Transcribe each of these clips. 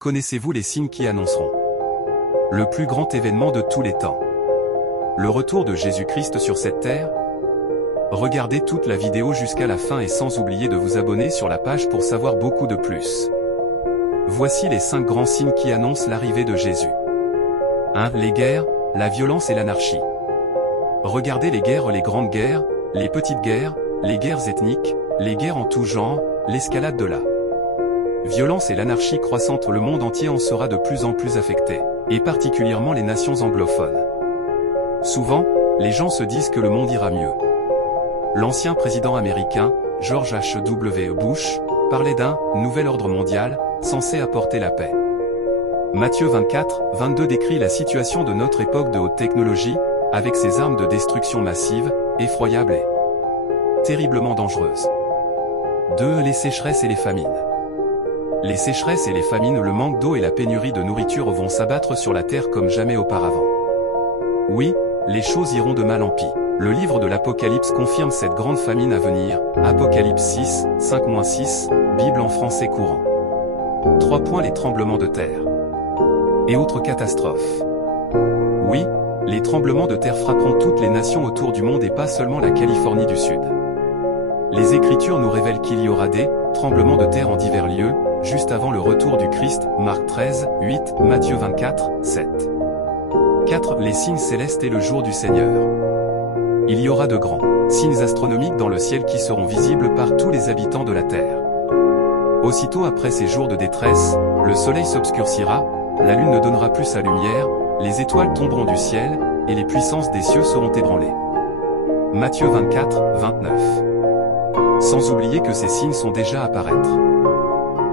Connaissez-vous les signes qui annonceront le plus grand événement de tous les temps? Le retour de Jésus-Christ sur cette terre? Regardez toute la vidéo jusqu'à la fin et sans oublier de vous abonner sur la page pour savoir beaucoup de plus. Voici les 5 grands signes qui annoncent l'arrivée de Jésus. 1. Les guerres, la violence et l'anarchie. Regardez les guerres, les grandes guerres, les petites guerres, les guerres ethniques, les guerres en tout genre, l'escalade de la violence et l'anarchie croissante. Le monde entier en sera de plus en plus affecté, et particulièrement les nations anglophones. Souvent, les gens se disent que le monde ira mieux. L'ancien président américain, George H.W. Bush, parlait d'un « nouvel ordre mondial » censé apporter la paix. Matthieu 24, 22 décrit la situation de notre époque de haute technologie, avec ses armes de destruction massive, effroyables et terriblement dangereuses. 2. Les sécheresses et les famines. Les sécheresses et les famines, le manque d'eau et la pénurie de nourriture vont s'abattre sur la terre comme jamais auparavant. Oui, les choses iront de mal en pis. Le livre de l'Apocalypse confirme cette grande famine à venir, Apocalypse 6, 5-6, Bible en français courant. 3. Les tremblements de terre et autres catastrophes. Oui, les tremblements de terre frapperont toutes les nations autour du monde et pas seulement la Californie du Sud. Les Écritures nous révèlent qu'il y aura des tremblements de terre en divers lieux, juste avant le retour du Christ, Marc 13, 8, Matthieu 24, 7. 4. Les signes célestes et le jour du Seigneur. Il y aura de grands signes astronomiques dans le ciel qui seront visibles par tous les habitants de la terre. Aussitôt après ces jours de détresse, le soleil s'obscurcira, la lune ne donnera plus sa lumière, les étoiles tomberont du ciel, et les puissances des cieux seront ébranlées. Matthieu 24, 29. Sans oublier que ces signes sont déjà à apparaître.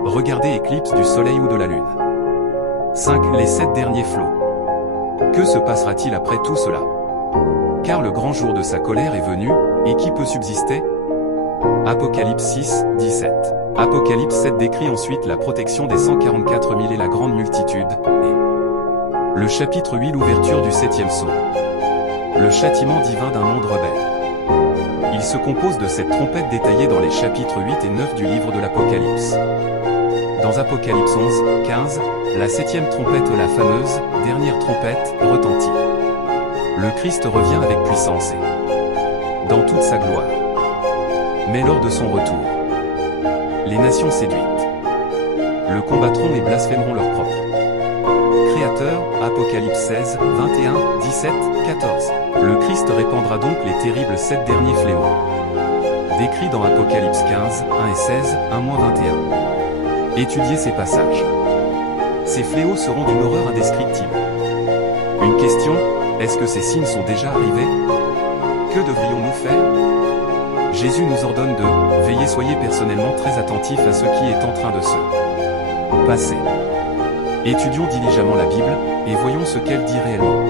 Regardez éclipse du soleil ou de la lune. 5. Les 7 derniers flots. Que se passera-t-il après tout cela? Car le grand jour de sa colère est venu, et qui peut subsister? Apocalypse 6, 17. Apocalypse 7 décrit ensuite la protection des 144 000 et la grande multitude, et le chapitre 8 l'ouverture du 7e sceau. Le châtiment divin d'un monde rebelle. Il se compose de cette trompette détaillée dans les chapitres 8 et 9 du livre de l'Apocalypse. Dans Apocalypse 11, 15, la 7e trompette, la fameuse dernière trompette, retentit. Le Christ revient avec puissance et dans toute sa gloire. Mais lors de son retour, les nations séduites le combattront et blasphémeront leur propre Créateur, Apocalypse 16, 21, 17, 14. Le Christ répandra donc les terribles 7 derniers fléaux, décrits dans Apocalypse 15, 1 et 16, 1-21. Étudiez ces passages. Ces fléaux seront d'une horreur indescriptible. Une question, est-ce que ces signes sont déjà arrivés? Que devrions-nous faire? Jésus nous ordonne de « Veillez, soyez personnellement très attentifs à ce qui est en train de se passer. » Étudions diligemment la Bible, et voyons ce qu'elle dit réellement.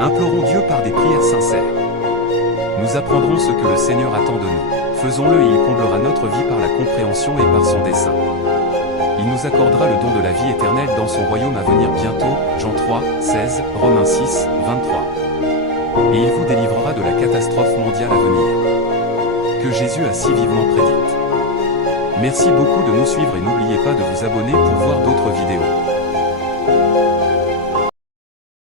Implorons Dieu par des prières sincères. Nous apprendrons ce que le Seigneur attend de nous. Faisons-le et il comblera notre vie par la compréhension et par son dessein. Il nous accordera le don de la vie éternelle dans son royaume à venir bientôt, Jean 3, 16, Romains 6, 23. Et il vous délivrera de la catastrophe mondiale à venir, que Jésus a si vivement prédite. Merci beaucoup de nous suivre et n'oubliez pas de vous abonner pour voir d'autres vidéos.